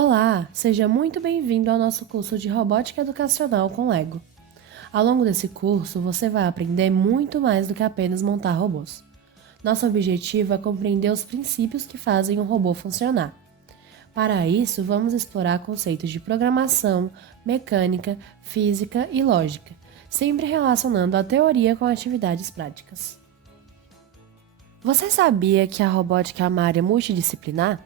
Olá, seja muito bem-vindo ao nosso curso de Robótica Educacional com Lego. Ao longo desse curso, você vai aprender muito mais do que apenas montar robôs. Nosso objetivo é compreender os princípios que fazem um robô funcionar. Para isso, vamos explorar conceitos de programação, mecânica, física e lógica, sempre relacionando a teoria com atividades práticas. Você sabia que a robótica é uma área multidisciplinar?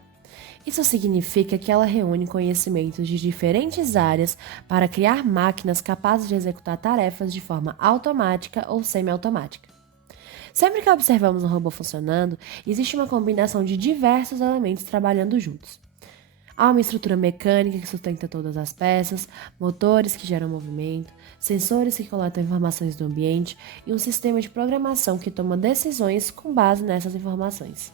Isso significa que ela reúne conhecimentos de diferentes áreas para criar máquinas capazes de executar tarefas de forma automática ou semiautomática. Sempre que observamos um robô funcionando, existe uma combinação de diversos elementos trabalhando juntos. Há uma estrutura mecânica que sustenta todas as peças, motores que geram movimento, sensores que coletam informações do ambiente e um sistema de programação que toma decisões com base nessas informações.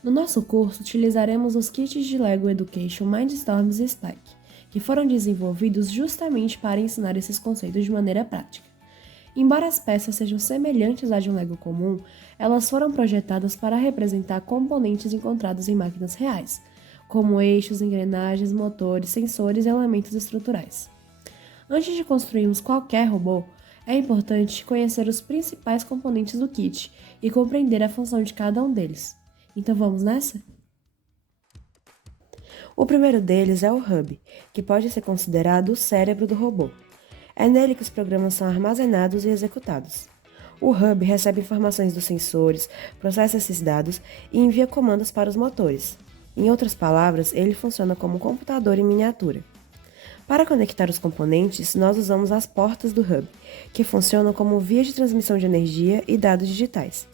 No nosso curso, utilizaremos os kits de Lego Education Mindstorms e Spike, que foram desenvolvidos justamente para ensinar esses conceitos de maneira prática. Embora as peças sejam semelhantes à de um Lego comum, elas foram projetadas para representar componentes encontrados em máquinas reais, como eixos, engrenagens, motores, sensores e elementos estruturais. Antes de construirmos qualquer robô, é importante conhecer os principais componentes do kit e compreender a função de cada um deles. Então vamos nessa? O primeiro deles é o hub, que pode ser considerado o cérebro do robô. É nele que os programas são armazenados e executados. O hub recebe informações dos sensores, processa esses dados e envia comandos para os motores. Em outras palavras, ele funciona como um computador em miniatura. Para conectar os componentes, nós usamos as portas do hub, que funcionam como vias de transmissão de energia e dados digitais.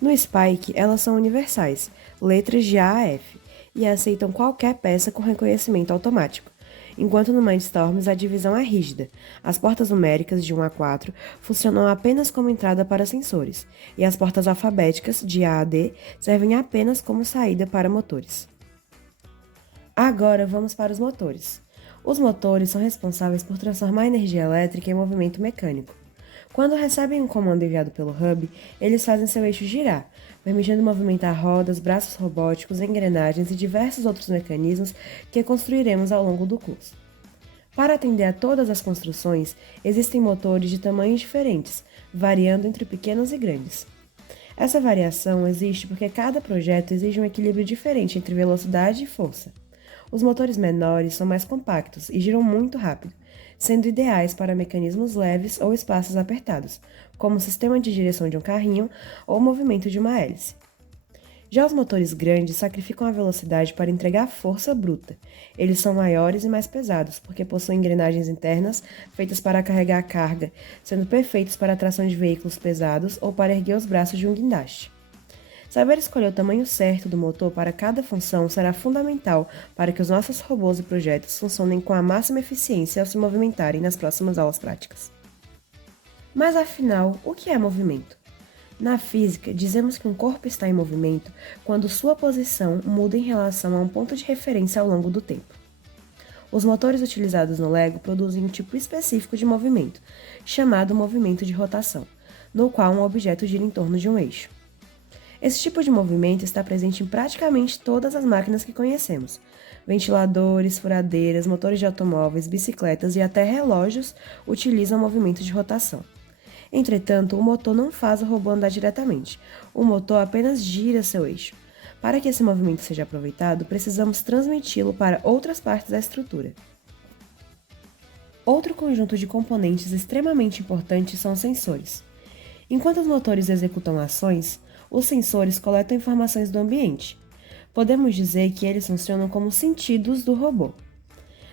No Spike, elas são universais, letras de A a F, e aceitam qualquer peça com reconhecimento automático, enquanto no Mindstorms a divisão é rígida. As portas numéricas de 1 a 4 funcionam apenas como entrada para sensores, e as portas alfabéticas de A a D servem apenas como saída para motores. Agora vamos para os motores. Os motores são responsáveis por transformar a energia elétrica em movimento mecânico. Quando recebem um comando enviado pelo hub, eles fazem seu eixo girar, permitindo movimentar rodas, braços robóticos, engrenagens e diversos outros mecanismos que construiremos ao longo do curso. Para atender a todas as construções, existem motores de tamanhos diferentes, variando entre pequenos e grandes. Essa variação existe porque cada projeto exige um equilíbrio diferente entre velocidade e força. Os motores menores são mais compactos e giram muito rápido, sendo ideais para mecanismos leves ou espaços apertados, como o sistema de direção de um carrinho ou o movimento de uma hélice. Já os motores grandes sacrificam a velocidade para entregar força bruta. Eles são maiores e mais pesados, porque possuem engrenagens internas feitas para carregar a carga, sendo perfeitos para a tração de veículos pesados ou para erguer os braços de um guindaste. Saber escolher o tamanho certo do motor para cada função será fundamental para que os nossos robôs e projetos funcionem com a máxima eficiência ao se movimentarem nas próximas aulas práticas. Mas afinal, o que é movimento? Na física, dizemos que um corpo está em movimento quando sua posição muda em relação a um ponto de referência ao longo do tempo. Os motores utilizados no Lego produzem um tipo específico de movimento, chamado movimento de rotação, no qual um objeto gira em torno de um eixo. Esse tipo de movimento está presente em praticamente todas as máquinas que conhecemos. Ventiladores, furadeiras, motores de automóveis, bicicletas e até relógios utilizam movimento de rotação. Entretanto, o motor não faz o robô andar diretamente. O motor apenas gira seu eixo. Para que esse movimento seja aproveitado, precisamos transmiti-lo para outras partes da estrutura. Outro conjunto de componentes extremamente importantes são os sensores. Enquanto os motores executam ações, os sensores coletam informações do ambiente. Podemos dizer que eles funcionam como sentidos do robô.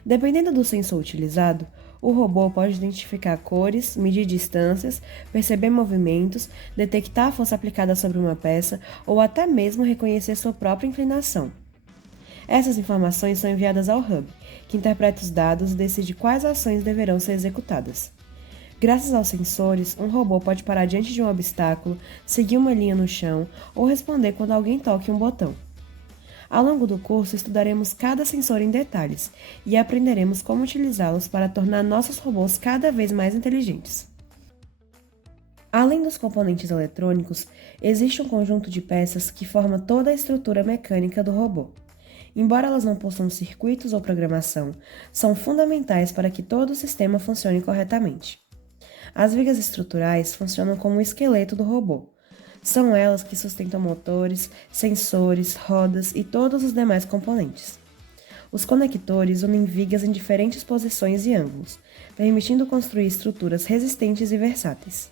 Dependendo do sensor utilizado, o robô pode identificar cores, medir distâncias, perceber movimentos, detectar a força aplicada sobre uma peça ou até mesmo reconhecer sua própria inclinação. Essas informações são enviadas ao hub, que interpreta os dados e decide quais ações deverão ser executadas. Graças aos sensores, um robô pode parar diante de um obstáculo, seguir uma linha no chão ou responder quando alguém toque um botão. Ao longo do curso, estudaremos cada sensor em detalhes e aprenderemos como utilizá-los para tornar nossos robôs cada vez mais inteligentes. Além dos componentes eletrônicos, existe um conjunto de peças que forma toda a estrutura mecânica do robô. embora elas não possuam circuitos ou programação, são fundamentais para que todo o sistema funcione corretamente. As vigas estruturais funcionam como o esqueleto do robô. São elas que sustentam motores, sensores, rodas e todos os demais componentes. Os conectores unem vigas em diferentes posições e ângulos, permitindo construir estruturas resistentes e versáteis.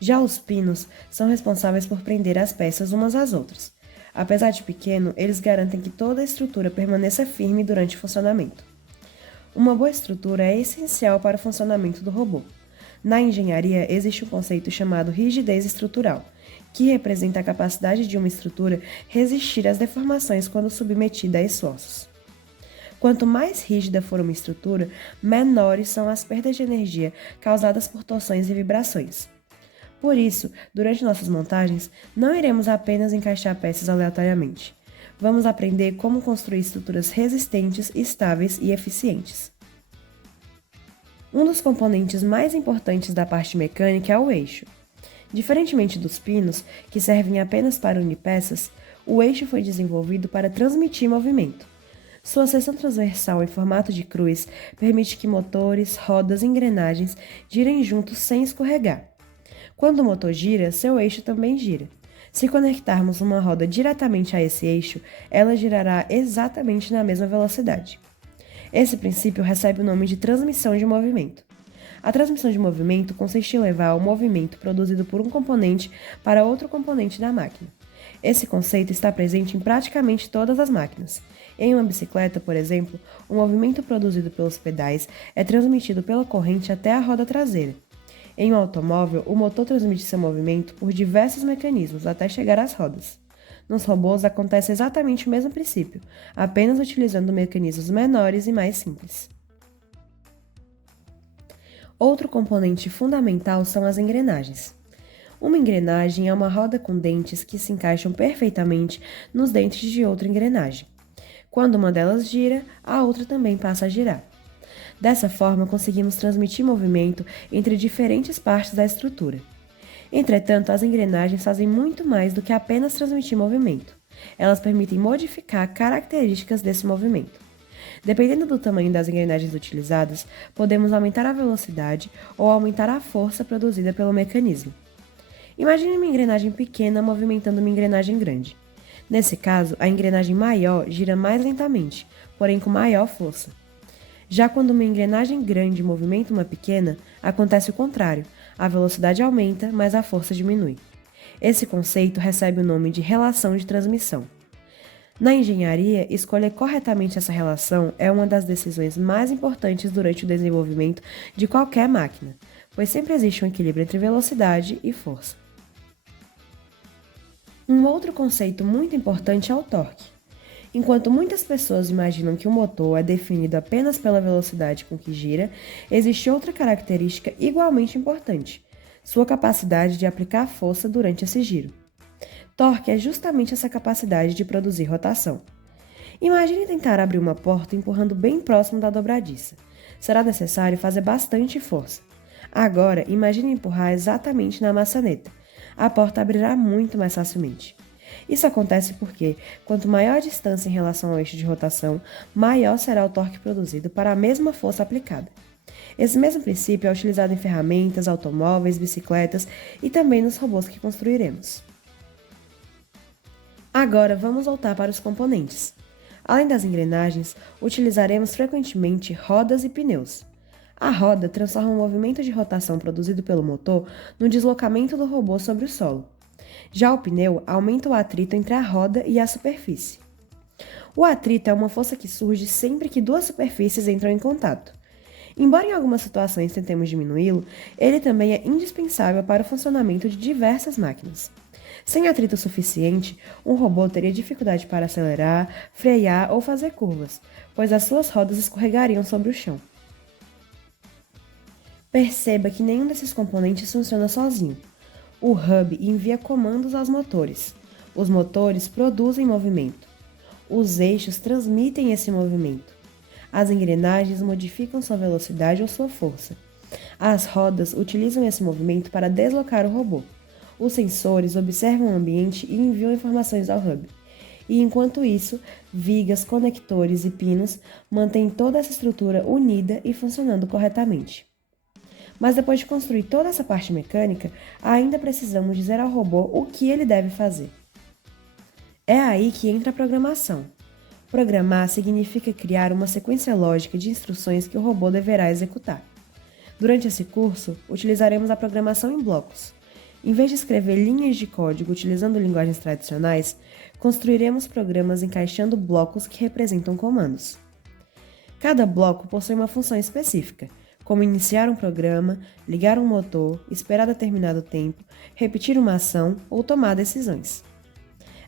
Já os pinos são responsáveis por prender as peças umas às outras. Apesar de pequeno, eles garantem que toda a estrutura permaneça firme durante o funcionamento. Uma boa estrutura é essencial para o funcionamento do robô. Na engenharia, existe um conceito chamado rigidez estrutural, que representa a capacidade de uma estrutura resistir às deformações quando submetida a esforços. Quanto mais rígida for uma estrutura, menores são as perdas de energia causadas por torções e vibrações. Por isso, durante nossas montagens, não iremos apenas encaixar peças aleatoriamente. Vamos aprender como construir estruturas resistentes, estáveis e eficientes. Um dos componentes mais importantes da parte mecânica é o eixo. Diferentemente dos pinos, que servem apenas para unir peças, o eixo foi desenvolvido para transmitir movimento. Sua seção transversal em formato de cruz permite que motores, rodas e engrenagens girem juntos sem escorregar. Quando o motor gira, seu eixo também gira. Se conectarmos uma roda diretamente a esse eixo, ela girará exatamente na mesma velocidade. Esse princípio recebe o nome de transmissão de movimento. A transmissão de movimento consiste em levar o movimento produzido por um componente para outro componente da máquina. Esse conceito está presente em praticamente todas as máquinas. Em uma bicicleta, por exemplo, o movimento produzido pelos pedais é transmitido pela corrente até a roda traseira. Em um automóvel, o motor transmite seu movimento por diversos mecanismos até chegar às rodas. Nos robôs acontece exatamente o mesmo princípio, apenas utilizando mecanismos menores e mais simples. Outro componente fundamental são as engrenagens. Uma engrenagem é uma roda com dentes que se encaixam perfeitamente nos dentes de outra engrenagem. Quando uma delas gira, a outra também passa a girar. Dessa forma, conseguimos transmitir movimento entre diferentes partes da estrutura. Entretanto, as engrenagens fazem muito mais do que apenas transmitir movimento. Elas permitem modificar características desse movimento. Dependendo do tamanho das engrenagens utilizadas, podemos aumentar a velocidade ou aumentar a força produzida pelo mecanismo. Imagine uma engrenagem pequena movimentando uma engrenagem grande. Nesse caso, a engrenagem maior gira mais lentamente, porém com maior força. Já quando uma engrenagem grande movimenta uma pequena, acontece o contrário. A velocidade aumenta, mas a força diminui. Esse conceito recebe o nome de relação de transmissão. Na engenharia, escolher corretamente essa relação é uma das decisões mais importantes durante o desenvolvimento de qualquer máquina, pois sempre existe um equilíbrio entre velocidade e força. Um outro conceito muito importante é o torque. Enquanto muitas pessoas imaginam que o motor é definido apenas pela velocidade com que gira, existe outra característica igualmente importante: sua capacidade de aplicar força durante esse giro. Torque é justamente essa capacidade de produzir rotação. Imagine tentar abrir uma porta empurrando bem próximo da dobradiça. Será necessário fazer bastante força. Agora, imagine empurrar exatamente na maçaneta. A porta abrirá muito mais facilmente. Isso acontece porque, quanto maior a distância em relação ao eixo de rotação, maior será o torque produzido para a mesma força aplicada. Esse mesmo princípio é utilizado em ferramentas, automóveis, bicicletas e também nos robôs que construiremos. Agora vamos voltar para os componentes. Além das engrenagens, utilizaremos frequentemente rodas e pneus. A roda transforma o movimento de rotação produzido pelo motor no deslocamento do robô sobre o solo. Já o pneu aumenta o atrito entre a roda e a superfície. O atrito é uma força que surge sempre que duas superfícies entram em contato. Embora em algumas situações tentemos diminuí-lo, ele também é indispensável para o funcionamento de diversas máquinas. Sem atrito suficiente, um robô teria dificuldade para acelerar, frear ou fazer curvas, pois as suas rodas escorregariam sobre o chão. Perceba que nenhum desses componentes funciona sozinho. O hub envia comandos aos motores. Os motores produzem movimento. Os eixos transmitem esse movimento. As engrenagens modificam sua velocidade ou sua força. As rodas utilizam esse movimento para deslocar o robô. Os sensores observam o ambiente e enviam informações ao hub. e, enquanto isso, vigas, conectores e pinos mantêm toda essa estrutura unida e funcionando corretamente. Mas depois de construir toda essa parte mecânica, ainda precisamos dizer ao robô o que ele deve fazer. É aí que entra a programação. Programar significa criar uma sequência lógica de instruções que o robô deverá executar. Durante esse curso, utilizaremos a programação em blocos. Em vez de escrever linhas de código utilizando linguagens tradicionais, construiremos programas encaixando blocos que representam comandos. Cada bloco possui uma função específica, como iniciar um programa, ligar um motor, esperar determinado tempo, repetir uma ação ou tomar decisões.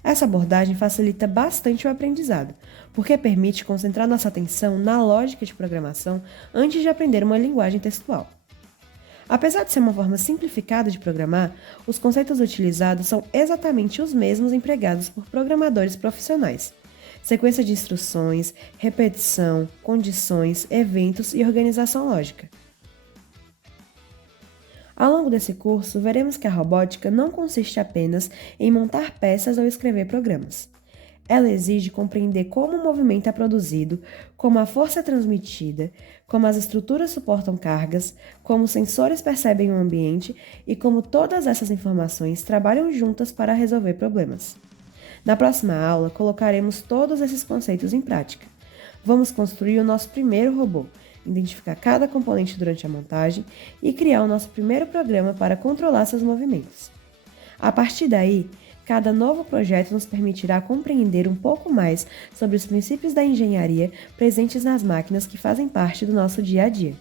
Essa abordagem facilita bastante o aprendizado, porque permite concentrar nossa atenção na lógica de programação antes de aprender uma linguagem textual. Apesar de ser uma forma simplificada de programar, os conceitos utilizados são exatamente os mesmos empregados por programadores profissionais. Sequência de instruções, repetição, condições, eventos e organização lógica. Ao longo desse curso, veremos que a robótica não consiste apenas em montar peças ou escrever programas. Ela exige compreender como o movimento é produzido, como a força é transmitida, como as estruturas suportam cargas, como os sensores percebem o ambiente e como todas essas informações trabalham juntas para resolver problemas. Na próxima aula, colocaremos todos esses conceitos em prática. Vamos construir o nosso primeiro robô, identificar cada componente durante a montagem e criar o nosso primeiro programa para controlar seus movimentos. A partir daí, cada novo projeto nos permitirá compreender um pouco mais sobre os princípios da engenharia presentes nas máquinas que fazem parte do nosso dia a dia.